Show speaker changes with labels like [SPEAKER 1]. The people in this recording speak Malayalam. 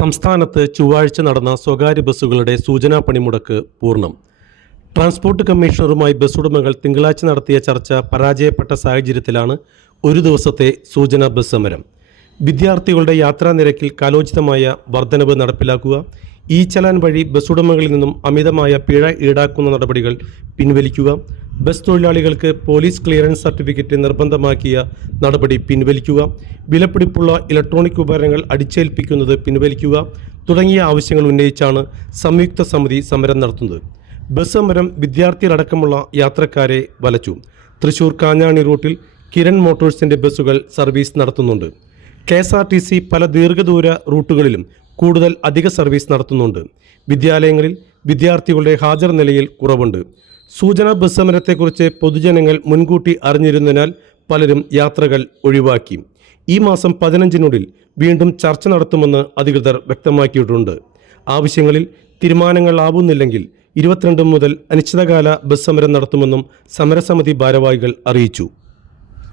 [SPEAKER 1] സംസ്ഥാനത്ത് ചൊവ്വാഴ്ച നടന്ന സ്വകാര്യ ബസ്സുകളുടെ സൂചനാ പണിമുടക്ക് പൂർണം. ട്രാൻസ്പോർട്ട് കമ്മീഷണറുമായി ബസ് ഉടമകൾ തിങ്കളാഴ്ച നടത്തിയ ചർച്ച പരാജയപ്പെട്ട സാഹചര്യത്തിലാണ് ഒരു ദിവസത്തെ സൂചനാ ബസ് സമരം. വിദ്യാർത്ഥികളുടെ യാത്രാ നിരക്കിൽ കാലോചിതമായ വർധനവ് നടപ്പിലാക്കുക ഈ ചലാൻ വഴി ബസ് ഉടമകളിൽ നിന്നും അമിതമായ പിഴ ഈടാക്കുന്ന നടപടികൾ പിൻവലിക്കുക ബസ് തൊഴിലാളികൾക്ക് പോലീസ് ക്ലിയറൻസ് സർട്ടിഫിക്കറ്റ് നിർബന്ധമാക്കിയ നടപടി പിൻവലിക്കുക. വിലപിടിപ്പുള്ള ഇലക്ട്രോണിക് ഉപകരണങ്ങൾ അടിച്ചേൽപ്പിക്കുന്നത് പിൻവലിക്കുക തുടങ്ങിയ ആവശ്യങ്ങൾ ഉന്നയിച്ചാണ് സംയുക്ത സമിതി സമരം നടത്തുന്നത്. ബസ് സമരം വിദ്യാർത്ഥികളടക്കമുള്ള യാത്രക്കാരെ വലച്ചു. തൃശൂർ കാഞ്ഞാണി റൂട്ടിൽ കിരൺ മോട്ടോഴ്സിന്റെ ബസ്സുകൾ സർവീസ് നടത്തുന്നുണ്ട്. K S R T C പല ദീർഘദൂര റൂട്ടുകളിലും കൂടുതൽ അധിക സർവീസ് നടത്തുന്നുണ്ട്. വിദ്യാലയങ്ങളിൽ വിദ്യാർത്ഥികളുടെ ഹാജർ നിലയിൽ കുറവുണ്ട്. സൂചനാ ബസ് സമരത്തെക്കുറിച്ച് പൊതുജനങ്ങൾ മുൻകൂട്ടി അറിഞ്ഞിരുന്നതിനാൽ പലരും യാത്രകൾ ഒഴിവാക്കി. ഈ മാസം പതിനഞ്ചിനുള്ളിൽ വീണ്ടും ചർച്ച നടത്തുമെന്ന് അധികൃതർ വ്യക്തമാക്കിയിട്ടുണ്ട്. ആവശ്യങ്ങളിൽ തീരുമാനങ്ങൾ ആവുന്നില്ലെങ്കിൽ ഇരുപത്തിരണ്ട് മുതൽ അനിശ്ചിതകാല ബസ് സമരം നടത്തുമെന്നും സമരസമിതി ഭാരവാഹികൾ അറിയിച്ചു.